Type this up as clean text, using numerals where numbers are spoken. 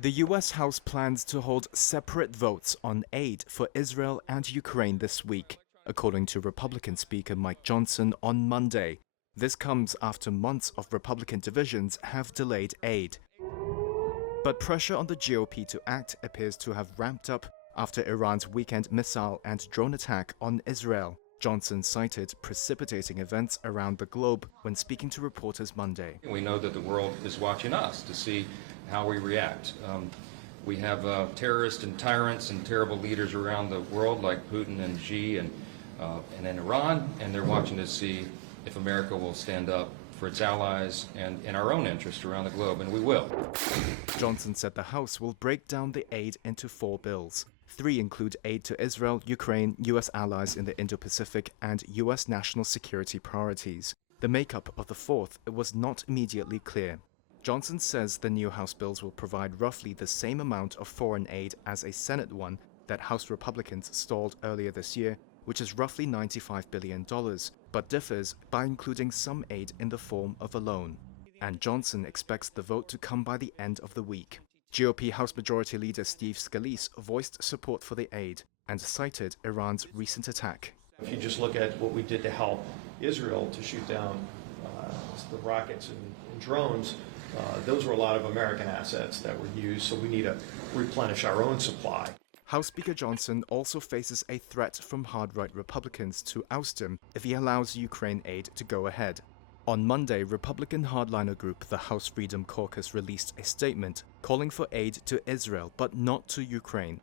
The U.S. House plans to hold separate votes on aid for Israel and Ukraine this week, according to Republican Speaker Mike Johnson on Monday. This comes after months of Republican divisions have delayed aid. But pressure on the GOP to act appears to have ramped up after Iran's weekend missile and drone attack on Israel. Johnson cited precipitating events around the globe when speaking to reporters Monday. We know that the world is watching us to see how we react. We have terrorists and tyrants and terrible leaders around the world like Putin and Xi and in Iran, and they're watching to see if America will stand up for its allies and in our own interest around the globe, and we will. Johnson said the House will break down the aid into 4 bills. 3 include aid to Israel, Ukraine, U.S. allies in the Indo-Pacific, and U.S. national security priorities. The makeup of the 4th was not immediately clear. Johnson says the new House bills will provide roughly the same amount of foreign aid as a Senate one that House Republicans stalled earlier this year, which is roughly $95 billion, but differs by including some aid in the form of a loan. And Johnson expects the vote to come by the end of the week. GOP House Majority Leader Steve Scalise voiced support for the aid and cited Iran's recent attack. If you just look at what we did to help Israel to shoot down the rockets and drones, those were a lot of American assets that were used, so we need to replenish our own supply. House Speaker Johnson also faces a threat from hard-right Republicans to oust him if he allows Ukraine aid to go ahead. On Monday, Republican hardliner group the House Freedom Caucus released a statement calling for aid to Israel but not to Ukraine.